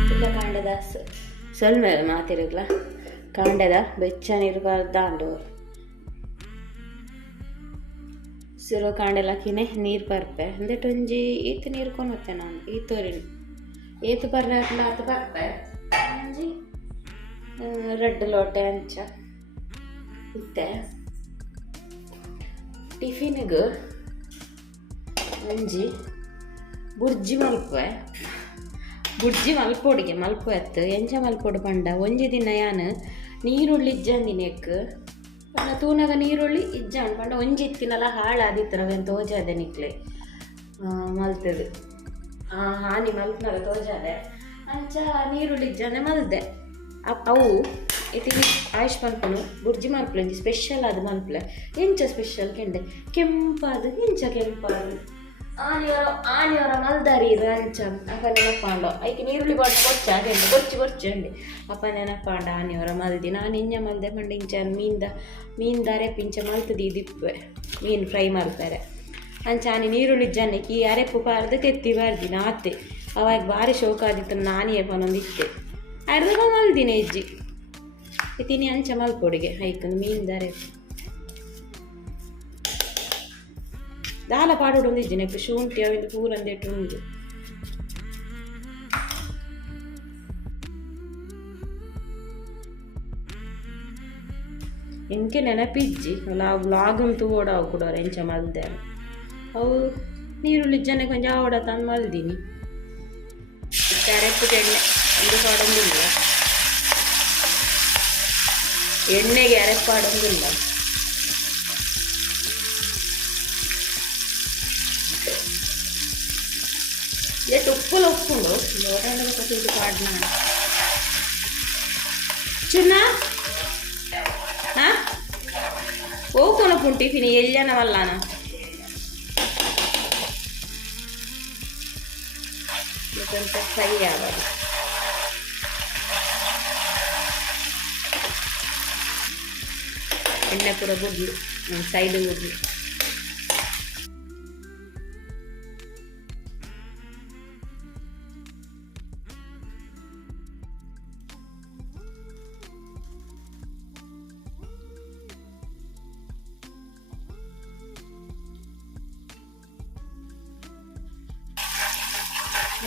ಇಲ್ಲ ಕಾಂಡದ ಸ್ವಲ್ಪ ಸೊಲ್ಮೆ ಮಾತಿರಗ್ಲ ಕಾಂಡದ ಬೆಚ್ಚನಿರಬಾರ್ದು ದಾಂಡೋರು ಸಿರೋ ಕಾಂಡೆಲಕ್ಕಿನೇ ನೀರು ಬರ್ಪೆ. ಅಂದೆಟ್ ಒಂಜಿ ಈತ ನೀರು ಕೊನತ್ತೆ ನಾನು ಈತೋರಿ ಏತು ಬರ್ರಾಕ್ಲ ಆತ ಬರ್ಪೆ. ಒಂಜಿ ರೆಡ್ ಲೋಟೆ ಅಂಚ. ಇತ್ತೆ. ಟಿಫಿನ್ಗೆ ಒಂಜಿ ಬುರ್ಜಿ ಮಲ್ಪೆ. ಬುರ್ಜಿ ಮಲ್ಪೊಡಿಗೆ ಮಲ್ಪೊತ್ತು ಎಂಚ ಮಲ್ಪೊಡು ಪಂಡ, ಒಂಜಿ ದಿನ ಯಾನ್ ನೀರುಳ್ಳಿ ಇಜ್ಜಂದಿನೆಕ್ ಪಂಡ ತೂನಗ ನೀರುಳ್ಳಿ ಇಜ್ಜಾಂಡ್ ಪಂಡ ಒಂಜಿ ಇತ್ತಿನಲ ಹಾಳಾದಿತ್ತು ನಾವೇನು ತೋಜಾದೆ ನಿಕ್ಲೆ. ಮಲ್ತದು. ಹಾನಿ ಮಲ್ಪನಾಗ ತೋಜಾದೆ. ಅಂಚ ನೀರುಳ್ಳಿ ಇಜ್ಜಾನೆ ಮಲ್ದೆ. ಅವು ಇತಿ ಆಯುಷ್ ಮಲ್ಪನು, ಬುರ್ಜಿ ಮಲ್ಪಲಂಜಿ ಸ್ಪೆಷಲ್ ಆದ ಮಲ್ಪಲೆ. ಎಂಚ ಸ್ಪೆಷಲ್ ಕೆಂಡೆ? ಕೆಂಪಾದ, ಎಂಚ ಕೆಂಪಾದ. ಆನಿಯವರ ಆನಿಯವರ ಮಲ್ದಾರಿ ರಂಚ ಅಪ್ಪ ನೆನಪಾಂಡ. ಐಕೆ ನೀರುಳ್ಳಿ ಬಾಡ್ ಕೊಚ್ಚ ಅದೇಂಡು ಕೊಚ್ಚಿ ಕೊಚ್ಚಂడి ಅಪ್ಪ ನೆನಪಾಂಡ ಆನಿಯವರ ಮಲ್ದಿ. ನಾನು ಇಂಜ ಮಲ್ದೆ ಪಂಡ ಇಂಚ ಮೀನ್ದ ಮೀನ್ ದಾರೆ ಪಿಂಚ ಮಲ್ತದಿ ದಿಪ್ಪೆ ಮೀನು ಫ್ರೈ ಮಾಡ್ತಾರೆ. ಅಂಚ ಆನಿ ನೀರುಳ್ಳಿ ಜನ್ನಕ್ಕೆ ಈ ಅರೆಪ್ಪು ಪಾರ್ದು ತೆತ್ತಿ ಬಾರ್ದಿ ನಾತೆ. ಅವಾಗ ಭಾರಿ ಶೋಕ ಆದಿತ್ತು ನಾನಿಯೇ ಪನೊಂದಿತ್ತೆ ಅರ್ಧ ಮಲ್ದಿನಿ ಇಜ್ಜಿ. ಇತ್ತೀನಿ ಅಂಚ ಮಲ್ಪೊಡಿಗೆ. ಐಕಂದು ಮೀನ್ ದಾಲ ಪಾಡೋಡು ಒಂದು ಇಜ್ಜಿನ ಶುಂಠಿ ಅವಿಂದು ಪೂರಂದೆಟ್ಟು ಉಂಡು ಎಂಕೆ ನೆನಪಿಜ್ಜಿ ಲಾಗ್ ಲಾಗನ್ ತೂವೋಡ ಅವು ಕೂಡ ಎಂಚ ಮಲ್ದೆ ಅವು ನೀರುಳ್ಳಿ ಜನ ಕೊಂಚ ಆವಡ ತಂದು ಮಲ್ದಿನಿ ಕರೆಕ್ಟ್ ಎಣ್ಣೆ ಒಂದು ಪಾಡೊಂದಿಲ್ಲ ఉప్పులు ఉప్పులు లోటలు ఒక ఇది పాడినా చిన్న ఓ కొనుక్కుంటే తిని వెళ్ళాన వల్లాన కొంత ఫ్రై అవ్వాలి ఎన్న కూర గుడ్లు సైడ్ గుడ్లు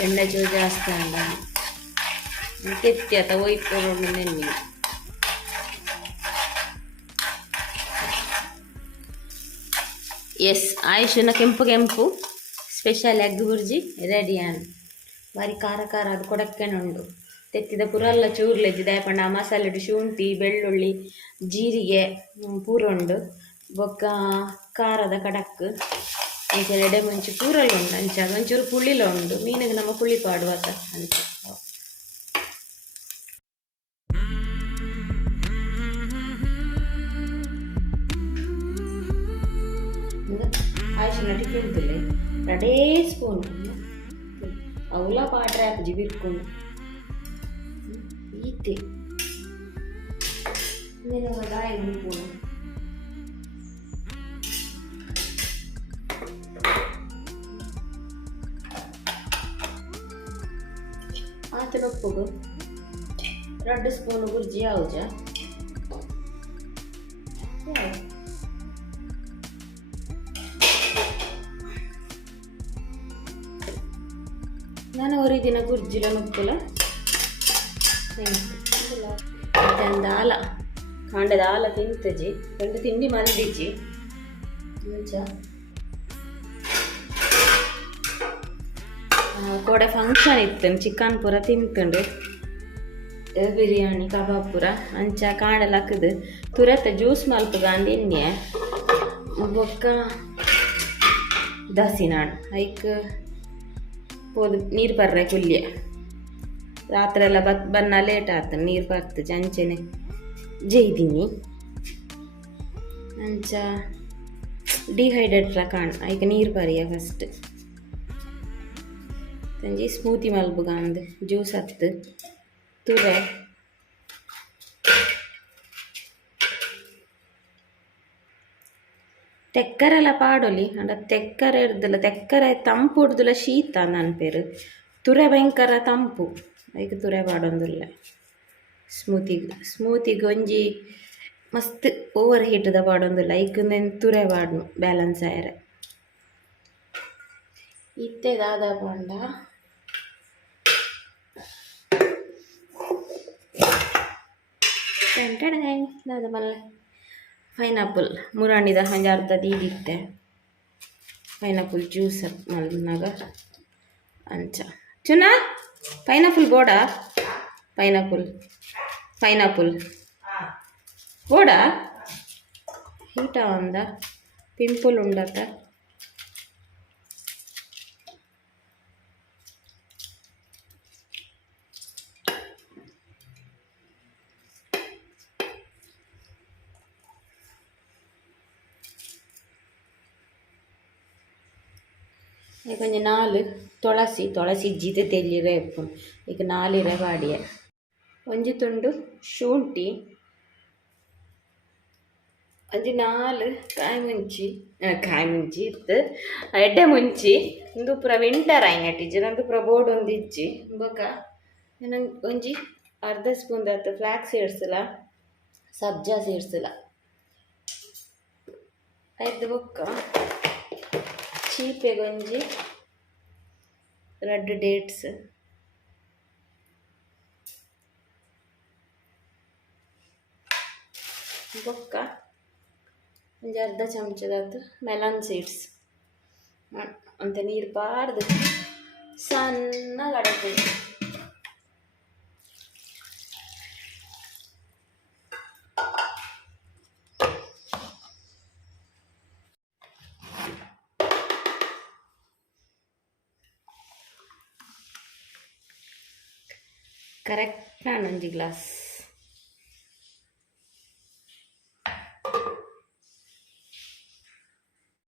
ಎಣ್ಣೆ ಚೂರು ಜಾಸ್ತಿ ಅಲ್ಲ. ಕೆತ್ತಿ ಒಯ್ಪೋಡು ನೆನ್ನಿ. ಎಸ್ ಆಯುಷನ ಕೆಂಪು ಕೆಂಪು. ಸ್ಪೆಷಲ್ ಎಗ್ ಬುರ್ಜಿ ರೆಡಿ ಆನ್ ಬಾರಿ ಖಾರ ಖಾರ ಅದು ಕೊಡಕ್ಕೇನುಂಡು ತೆತ್ತಿದ ಪುರಲ್ಲ ಚೂರ್ಲೆಜ್ಜಿ ದಯಪಂಡ ಮಸಾಲೆ ಶುಂಠಿ ಬೆಳ್ಳುಳ್ಳಿ ಜೀರಿಗೆ ಹ್ಮ್, ಪೂರ ಉಂಡು ಬೊಕ್ಕ ಖಾರದ ಕಡಕ್. ಅಂಚೆ ಎಡೆ ಮುಂಚೆ ಪೂರಲ್ಲ ಉಂಡು ಅಂಚೆ ಅದು ಒಂಚೂರು ಪುಳ್ಳಿಲ ಉಂಡು ಮೀನಿಗೆ ನಮ್ಮ ಪುಳಿ ಪಾಡುವತ್ತ ಅಂಚೆ ಆಯುಷನ ಟಿಫಿನ್ ತಿಲ್ಲಿ ರಡೇ ಸ್ಪೂನ್ ಅವಲ ಪಾಡ್ರೆ ಅಪ್ಪಜಿ ಬಿರ್ಕೊಂಡು ಈತೆ ಮೇಲೆ ಗಾಯ ಮುಡ್ಕೊಂಡು ಆತ ನೊಪ್ಪುಗು ಎರಡು ಸ್ಪೂನ್ ಗುರ್ಜಿ ಯಾವ್ಜ ಯಾವ್ದು ನಾನು ஒரு ದಿನ ಗುರ್ಜಿಲ ನುಕ್ಕುಲ ಮತ್ತೆ ಆಲ ಕಾಂಡದ ಆಲ ತಿಂತಜಿ రెండు ತಿಂಡಿ ಮಲ್ದಿಜ್ಜಿ ಮುಂಚ ಕೋಡೆ ಫಂಕ್ಷನ್ ಇತ್ತು ಚಿಕನ್ ಪೂರ ತಿಂತುಂಡು ಬಿರಿಯಾನಿ ಕಬಾಬ್ ಪೂರ ಅಂಚ ಕಾಂಡಲ ಹಾಕದು ತುರತ್ತ ಜ್ಯೂಸ್ ಮಲ್ಪ ಗಾಂದಿನ್ನೆ ಬೊಕ್ಕ ದಸಿನಾಡು ಐಕ್ ಹೋದು ನೀರು ಬರ್ರೆ ಕುಲ್ಯ. ರಾತ್ರಿ ಎಲ್ಲ ಬತ್, ಬನ್ನ ಲೇಟ್ ಆತ, ನೀರು ಬರ್ತು ಅಂಚೆನೆ ಜೈದಿನಿ ಅಂಚ ಡಿಹೈಡ್ರೇಟ್ರ ಕಾಣ್, ಐಕ ನೀರು ಬರಿಯ ಫಸ್ಟ್ ತಂಜಿ ಸ್ಮೂತಿ ಅಂದ್ ಜ್ಯೂಸ್ ಹತ್ತು ತುರೆ ತೆಕ್ಕರೆಲ್ಲ ಪಾಡೊಲಿ ಅಂಡ ತೆಕ್ಕರೆ ಇರ್ದಲ್ಲ ತೆಕ್ಕರೆ ತಂಪು ಹಿಡ್ದಲ್ಲ ಶೀತ ನನ್ನ ಪೇರು ತುರೆ ಭಯಂಕರ ತಂಪು ಐಕ್ ತುರೆ ಪಾಡೊಂದುಲ್ಲ ಸ್ಮೂತಿಗ್ ಸ್ಮೂತಿಗ್ ಒಂಜಿ ಮಸ್ತ್ ಓವರ್ ಹೀಟ್ದ ಪಾಡೊಂದುಲ್ಲ ಐಕ್ ತುರೆ ಪಾಡ್ನು ಬ್ಯಾಲೆನ್ಸ್ ಆಯರೆ ಇತ್ತೆ ದಾದ ಪಂಡ ದಾದ ಮಲ್ಲ ಪೈನಾಪಲ್ ಮುರಾಣಿದ ಹಂಗೆ ಅರ್ಧ ದೀಡಿತ್ತೆ ಪೈನಾಪಲ್ ಜ್ಯೂಸ್ ಮಲ್ನಾಗ ಅಂಚ. ಚುನಾ ಪೈನಾಪಲ್ ಬೋಡ? ಪೈನಾಪಲ್ ಪೈನಾಪಲ್ ಬೋಡ? ಹೀಟ ಒಂದ ಪಿಂಪಲ್ ಉಂಡತ. ಈಗ ಒಂಜಿ ನಾಲ್ ತುಳಸಿ ತುಳಸಿ ಇಜ್ಜಿದ ತೆಲ್ಲಿರೆ ಇಪ್ಪುಂಡು ಈಗ ನಾಲಿರೆ ಬಾಡಿಯೆ ಒಂಜಿ ತುಂಡು ಶುಂಠಿ ಒಂಜಿ ನಾಲ್ ಕಾಯಿ ಮುಂಚಿ ಆ, ಕಾಯಿ ಮುಂಚಿ ಇತ್ತು ಎಡ್ಡೆ ಮುಂಚಿ ಉಂದು ಪೂರ ವಿಂಟರ್ ಆಯ್ನಟ್ಟಿಜ್ಜಿ ನಂದು ಪೂರ ಬೋರ್ಡ್ ಒಂದು ಇಜ್ಜಿ ಬೊಕ ನಂಗೆ ಒಂಜಿ ಅರ್ಧ ಸ್ಪೂನ್ ಆತು ಫ್ಲಾಕ್ಸ್ ಸೀಡ್ಸ್ಲ ಸಬ್ಜಾ ಸೀಡ್ಸ್ಲ ಐದು ಬೊಕ್ಕ ಚೀಪೆಗೊಂಜಿ ರೆಡ್ ಡೇಟ್ಸ್ ಬೊಕ್ಕ ಒಂಜಿ ಅರ್ಧ ಚಮಚದತ್ತು ಮೆಲನ್ ಸೀಡ್ಸ್ ಅಂತ ನೀರು ಬಾರ್ದು ಸಣ್ಣಗೆ ಅಡಬೇಕು ಕರೆಕ್ಟ್ ನಾನು ಒಂಜಿ ಗ್ಲಾಸ್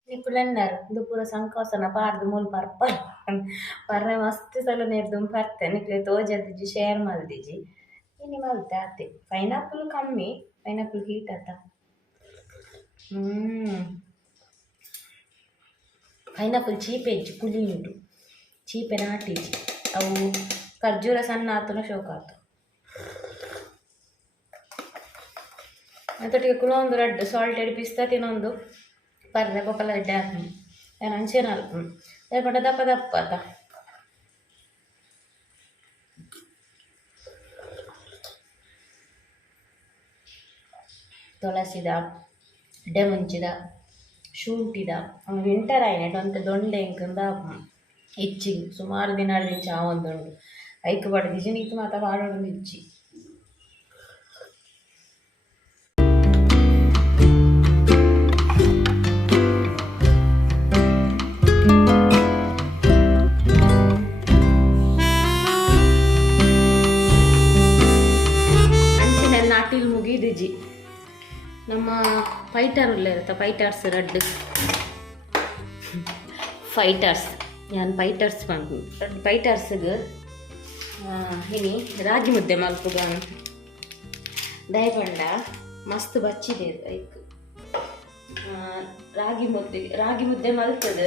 ನಿಕ್ಕುಲೆನ್ನರು ಇದು ಪೂರ ಸಂಕೋಸನ ಪಾರ್ದು ಮೂಲು ಪರ್ಪ ಪರ್ರೆ ಮಸ್ತ್ ಸಲ ನೀರ್ದು ಪರ್ತೆ ನಿಕ್ಲೆ ತೋಜದಿಜ್ಜಿ ಶೇರ್ ಮಲ್ದಿಜ್ಜಿ ಇನಿ ಮಲ್ತೆ ಆತೆ ಪೈನಾಪಲ್ ಕಮ್ಮಿ ಪೈನಾಪಲ್ ಹೀಟ್ ಆತ ಹ್ಞೂ ಪೈನಾಪಲ್ ಚೀಪೆ ಇಜ್ಜಿ ಪುಲಿ ಉಂಟು ಚೀಪೆ ನಾಟಿಜ್ಜಿ ಅವು ಖರ್ಜೂರ ಸಣ್ಣ ಆತನ ಶೋಕ ಆತು ಅದೊಟ್ಟಿಗೆ ಕುಲೊಂದು ರೆಡ್ ಸಾಲ್ಟೆಡ್ ಪಿಸ್ತಾ ತಿನ್ನೊಂದು ಪರ್ರೆ ಬೊಕ್ಕಲ ಎಡ್ಡೆ ಹಾಕ್ನು ಏನು ಅಂಚೆನ ಹಾಕ್ನು లేకుంటే ದಪ್ಪ ದಪ್ಪ ಆತ ತುಳಸಿದ ಎಡ್ಡೆ ಮುಂಚಿದ ಶುಂಠಿದ ವಿಂಟರ್ ಆಯ್ನೆಟ್ ಅಂತ ದೊಂಡೆ ಇಂಕಂದ ಇಚ್ಚಿ ಸುಮಾರು ದಿನ ದಿಂಚ ಆವೊಂದುಂಡು ಐಕ್ ಬಡ್ದಿಜಿ ನೀತು ಮಾತ ಪಾಡೋಡು ಇಚ್ಚಿ ಅಂಚಿನ ನಾಟಿಲ್ ಮುಗಿದಿಜಿ ನಮ್ಮ ಫೈಟರ್ ಉಲ್ಲ ಇರುತ್ತ ಫೈಟರ್ಸ್ ರಡ್ ಫೈಟರ್ಸ್ ನಾನು ಫೈಟರ್ಸ್ ಬಂದು ಫೈಟರ್ಸ್ಗೆ ಇನಿ ರಾಗಿ ಮುದ್ದೆ ಮಲ್ಪುಗ ದಯಪಂಡ ಮಸ್ತ್ ಬಚ್ಚಿದೆ ಲೈಕ್ ರಾಗಿ ಮುದ್ದೆ ರಾಗಿ ಮುದ್ದೆ ಮಲ್ತದ.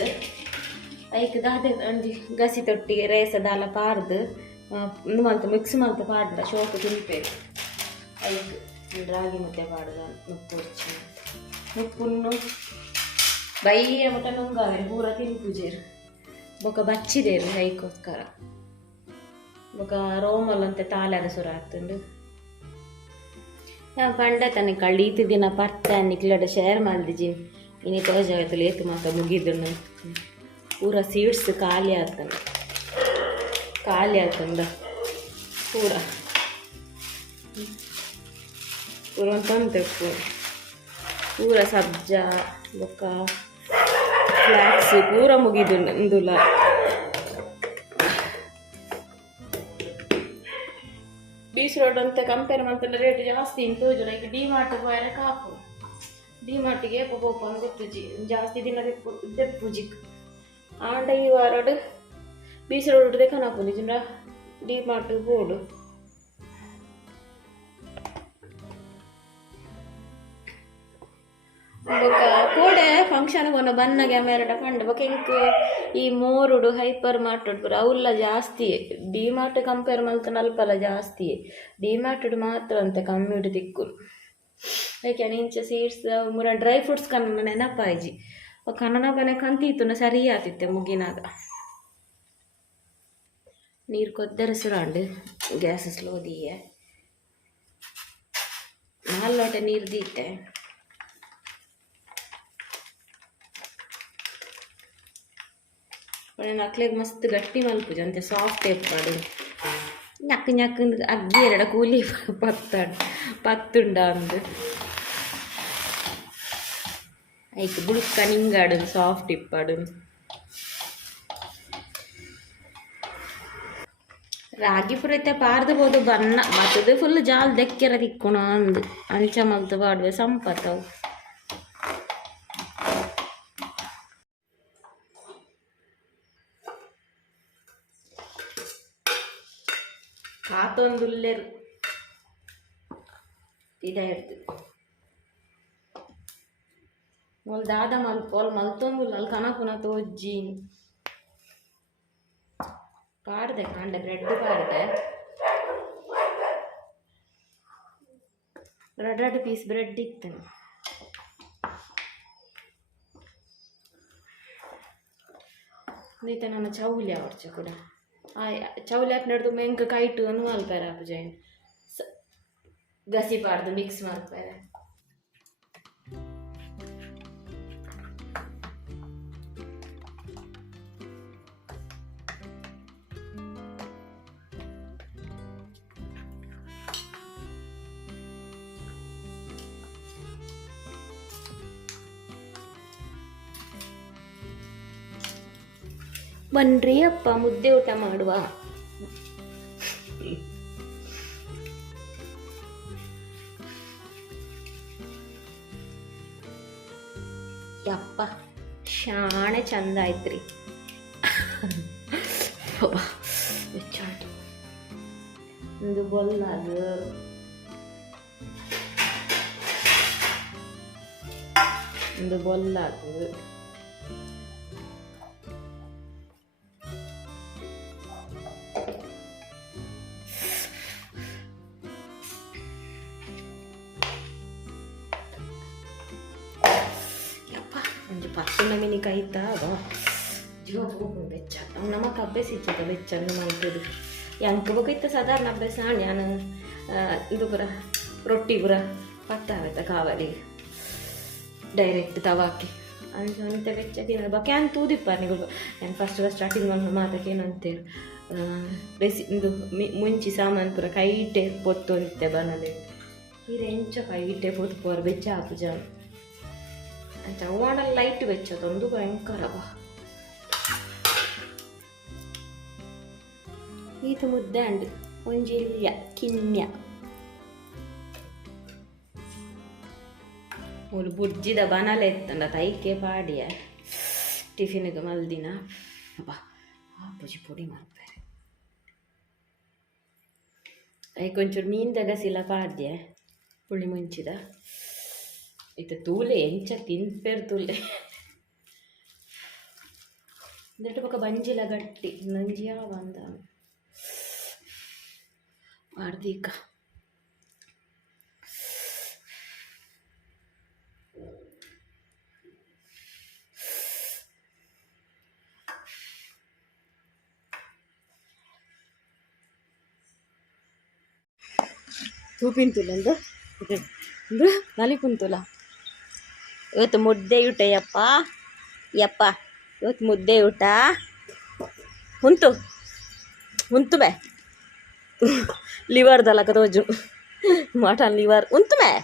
ಐಕ್ ದಾದೆ ಒಂಜಿ ಗಸಿ ತೊಟ್ಟಿಗೆ ರೇಸ ದಾಲ ಪಾರ್ದು ಮಲ್ತು ಮಿಕ್ಸ್ ಮಲ್ತು ಪಾಡ್ದ, ಶೋಕು ತಿನ್ಪೇರು ಐಕ್ ರಾಗಿ ಮುದ್ದೆ ಪಾಡ್ದ ಮುಪ್ಪು ಹಚ್ಚಿ ಉಪ್ಪುನ್ನು ಬೈಯ ಮುಟ ನುಂಗಾವೆ ಪೂರ ತಿನ್ಪುಜೇರು ಬೊಕ ಬಚ್ಚಿದೇರು ಐಕೋಸ್ಕರ. ಬೊಕ ರೋಮಲ್ಲಂತೆ ತಾಲೆದ ಸುರ ಆಗ್ತುಂಡು ನಾನು ಪಂಡ ತನ ಕಳೀತು ದಿನ ಪರ್ತೆ ನಿಕ್ಲಡ ಶೇರ್ ಮಾಡ್ದಿಜಿನ್ ಇನಿ ತೋಜಾಗತ್ತಲು ಏತು ಮಾತ ಮುಗಿದನು ಪೂರ ಸೀಡ್ಸ್ ಖಾಲಿ ಆಗ್ತಾನೆ ಖಾಲಿ ಆಗ್ತಂದ ಪೂರ. ಪೂರ ಒಂದು ಪೂರ. ಸಬ್ಜಾ ಬೊಕ್ಕ ಫ್ಲಾಕ್ಸ್ ಪೂರ ಮುಗಿದು ಬೀಸ್ ರೋಡ್ ಅಂತ ಕಂಪೇರ್ ಮಾಡ್ತಾರೆ ರೇಟ್ ಜಾಸ್ತಿ ಇಂತು ಈಗ ಡಿ ಮಾರ್ಟ್ ಹೋದ್ರೆ ಕಾಪು. ಡಿ ಮಾರ್ಟಿಗೆ ಪೋಪ ಗೊತ್ತುಜಿ ಜಾಸ್ತಿ ದಿನ ದೆಪ್ಪುಜಿ ಆಂಡ ಈ ವಾರ ಬೀಸ್ ರೋಡ್ ಕನಾಪುಂದು ನಿಜ ಡಿ ಮಾರ್ಟ್ ಬೋರ್ಡು ಬೊಕ ಕೂಡೆ ಫಂಕ್ಷನ್ ಒಂದು ಬನ್ನ ಕ್ಯಾಮೆರಾಡ ಕಂಡು ಬೊಕ ಇಂಕ್ ಈ ಮೋರುಡು ಹೈಪರ್ ಮಾರ್ಟ್ ಪೂರ ಅವುಲ್ಲ ಜಾಸ್ತಿ. ಡಿ ಮಾರ್ಟ್ ಕಂಪೇರ್ ಮಲ್ತ ನಲ್ಪಲ ಜಾಸ್ತಿ. ಡಿ ಮಾರ್ಟ್ ಮಾತ್ರ ಅಂತ ಕಮ್ಮಿ ತಿಕ್ಕುರು ಯಾಕೆ ಇಂಚ ಸೀಡ್ಸ್ ಮುರ ಡ್ರೈ ಫ್ರೂಟ್ಸ್ ಕನ್ನ ನೆನಪಾಯ್ಜಿ. ಕನ್ನನ ಬನೆ ಕಂತೀತು ಸರಿ ಆತಿತ್ತೆ ಮುಗಿನಾಗ. ನೀರು ಕೊದ್ದರಸುರಾಂಡು ಗ್ಯಾಸ್ ಸ್ಲೋ ದೀಯೆ ನಾಲ್ ಲೋಟ ನೀರು ದೀತೆ. पण नकलेक मस्त ಗಟ್ಟಿ ಮಲ್ಪುಜಿ ಅಂತೆ ಸಾಫ್ಟ್ ಏರ್ಪಾಡು ನಕ್ ನಕ್ ಅಗ್ಗಿ ಎರಡ ಕೂಲಿ ಪತ್ತ ಪತ್ತುಂಡ ಅಂದು ಐಕ್ ಬುಳುಕ್ಕ ನಿಂಗಾಡು ಸಾಫ್ಟ್ ಇಪ್ಪಾಡು ರಾಗಿ ಪುರ ಪುರೈತೆ ಪಾರ್ದು ಬೋದು ಬನ್ನ ಮತ್ತದು ಫುಲ್ ಜಾಲ್ ದೆಕ್ಕೆರ ತಿಕ್ಕುಣ ಅಂದು ಅಂಚ ಮಲ್ತು ಪಾಡುವೆ ಸಂಪತ್ತವು ಕಾತೊಂದುಲ್ಲೆರು ಇದ ಹಿಡ್ದು ಮೊಲ್ ದಾದ ಮಲ್ಪೋಲ್ ಮಲ್ತೊಂದುಲ್ಲ ಅಲ್ಲಿ ಕನಕುನ ತೋಜ್ಜಿ ಪಾಡ್ದೆ ಕಾಂಡೆ ಬ್ರೆಡ್ ಪಾಡ್ದೆ ಎರಡು ಎರಡು ಪೀಸ್ ಬ್ರೆಡ್ ಇತ್ತೇನೆ ನೀತೆ ನನ್ನ ಚೌಲಿ ಅವಡ್ಚ ಕೂಡ ಚೌಲಿ ಹಾಕಿ ನಡೆದು ಮೆಂಕ ಕೈಟು ಅನ್ನು ಮಲ್ಪಾರ ಜೈನ್ ಗಸಿ ಪಾಡ್ದು ಮಿಕ್ಸ್ ಮಾಡ್ತಾರೆ ಬನ್ರಿ ಅಪ್ಪ ಮುದ್ದೆ ಊಟ ಮಾಡುವ ಯಪ್ಪ ಶಾಣೆ ಚಂದ ಆಯ್ತ್ರಿ ಅಬ್ಬಾ, ಬೆಚ್ಚಾಯ್ತು. ಇದು ಬೊಲ್ಲಾದು ಇದು ಬೊಲ್ಲಾದು ನಮಿನಿ ಕೈತ ಬಾ ಜೀವ ಬೆಚ್ಚ ನಮಕ್ ಅಭ್ಯಾಸ ಇಚ್ಚದ ಬೆಚ್ಚ ಮಲ್ಪದು ಎಂಕ ಬೋಕೈತ ಸಾಧಾರಣ ಅಭ್ಯಾಸ ನಾನು ಇದು ಪುರ ರೊಟ್ಟಿ ಪುರ ಪತ್ತಾಗತ್ತ ಕಾವಲಿ ಡೈರೆಕ್ಟ್ ತವಾಕಿ ಅಂಚ ಅಂತ ಬೆಚ್ಚ ತಿನ್ನ ಬಾಕಿ ಕ್ಯಾನ್ ತೂದಿಪ್ಪ ನೀವು ನಾನು ಫಸ್ಟ್ ಸ್ಟಾರ್ಟಿಂಗ್ ಒಂದು ಮಾತಕ್ಕೆ ಏನಂತೇಳಿ ರೆಸಿ ಇದು ಮುಂಚಿ ಸಾಮಾನು ಪೂರ ಕೈಟೆ ಪೊತ್ತು ಅಂತೆ ಬನಲೆ ಈಗ ಎಂಚ ಕೈಟೆ ಪೊತ್ತು ಪೋರ್ ಬೆಚ್ಚ ಹಾಪು ಅಂತ ലൈറ്റ് ಲೈಟ್ ಬೆಚ್ಚದೊಂದು ಭಯಂಕರ ಬಾ മുദ്ദണ്ട് ಮುದ್ದೆ ಅಂಡು ഒരു ಬುರ್ಜಿದ ಬನಲೆ ಎತ್ತಂಡ ತೈಕೆ ಟಿಫಿನ್ ಟಿಫಿನ್ಗೆ ಮಲ್ದಿನ. ಬಾ ಆಪುಜಿ ಪುಡಿ ಮಾಡ್ತಾರೆ. ಐಕೊಂಚೂರು ಒಂಚೂರು ಮೀನ್ ದಗಸಿಲ್ಲ ಪಾಡ್ಯ ಪುಳಿ ಮುಂಚಿದ? ಇತ್ತ ತೂಲೆ, ಎಂಚ ತಿನ್ಪೇರ್ ತೂಲೆ. ದಟ್ಟು ಪಕ್ಕ ಬಂಜಿಲ ಗಟ್ಟಿ ನಂಜಿಯ ಬಂದ ಮಾಡ್ದೀಕ ತೂಪಿಂತುಲ ಅಂದ್ರೆ ಅಂದು ನಲಿಪುಂತುಲ ಇವತ್ತು ಮುದ್ದೆ ಊಟ ಯಪ್ಪ. ಯಪ್ಪ, ಇವತ್ತು ಮುದ್ದೆ ಊಟ. ಹುಂತು ಉಂಟು ಬೇ ಲಿವರ್ದಲ್ಲ ತೋಜು ಮಟನ್ ಲಿವರ್. ಉಂಟು ನಲಿ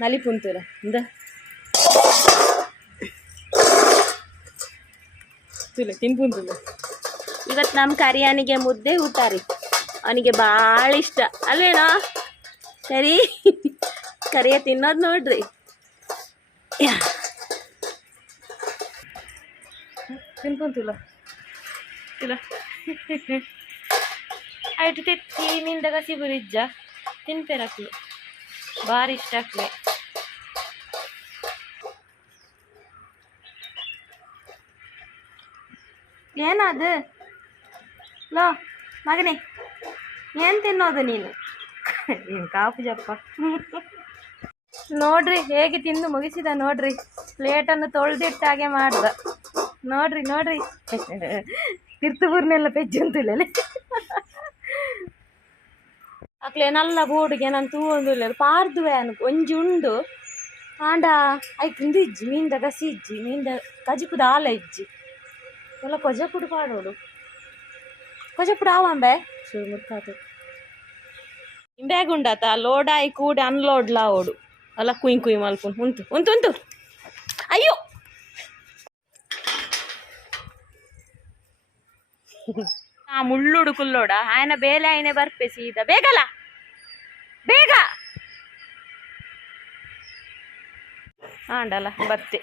ನಲಿಪುಂತುಲ ಇಂದ. ತುಲ ಇವತ್ತು ನಮ್ಮ ಕರಿಯಾನಿಗೆ ಮುದ್ದೆ ಊಟ ರೀ. ಅವನಿಗೆ ಭಾಳ ಇಷ್ಟ ಅಲ್ವೇನೋ ಸರಿ ಕರಿಯ ತಿನ್ನೋದು ನೋಡ್ರಿ ಯಾ. ತಿನ್ಕೊಂತಿಲ್ಲ ಇಲ್ಲ ಆಯ್ತು ತೆತ್ತಿ ನಿಂದಾಗ ಸಿಗುರಿಜ್ಜ ತಿನ್ಪೇರಕ್ಲೆ ಭಾರಿ ಇಷ್ಟ ಆಗ್ಲೆ ಏನದು ಲೋ ಮಗನೇ ಏನ್ ತಿನ್ನೋದು ನೀನು? ಏನು ಕಾಪು ಜಪ್ಪ ನೋಡ್ರಿ, ಹೇಗೆ ತಿಂದು ಮುಗಿಸಿದ ನೋಡ್ರಿ. ಪ್ಲೇಟನ್ನು ತೊಳೆದಿಟ್ಟ ಹಾಗೆ ಮಾಡ್ದ. ನೋಡ್ರಿ ನೋಡ್ರಿ. ತಿರ್ತುಪೂರ್ನೆಲ್ಲ ಪೆಜ್ಜಂತುಲೆ ಅಕ್ಲೆ ನಲ್ಲ ಬೋಡಿಗೆ ನಾನು ತೂವೊಂದುಲ್ಲ ಪಾರ್ದುವೆ ಅನ್ಕ ಒಂಜಿ ಉಂಡು ಆಂಡ ಐತಿಂದು ಇಜ್ಜಿ, ಮೀನ್ದ ಗಸಿ ಇಜ್ಜಿ, ಮೀನ್ದ ಕಜಿಪುದ ಆಲ ಇಜ್ಜಿ. ಎಲ್ಲ ಕೊಜಪುಡು ಪಾಡೋಡು. ಕೊಜಪುಡು ಆವಂಬೆ ಶುರು ಮುತ್ತಾತು ಬ್ಯಾಗ್ ಉಂಡಾತ ಲೋಡ್ ಆಯ್ ಕೂಡ ಅನ್ಲೋಡ್ ಲಾವೋಡು ಅಲ್ಲ ಕುಯ್ ಕುಯ್ ಮಲ್ಪುನ್ ಉಂಟು ಉಂಟು ಉಂಟು ಅಯ್ಯೋ ಆ ಮುಳ್ಳುಡು ಕುಲ್ಲೋಡ ಆಯನ ಬೇಲೆ ಆಯ್ನೆ ಬರ್ಪೆ ಸೀದಾ ಬೇಗಲ್ಲ ಬೇಗ ಆಂಡಲ್ಲ ಬರ್ತೆ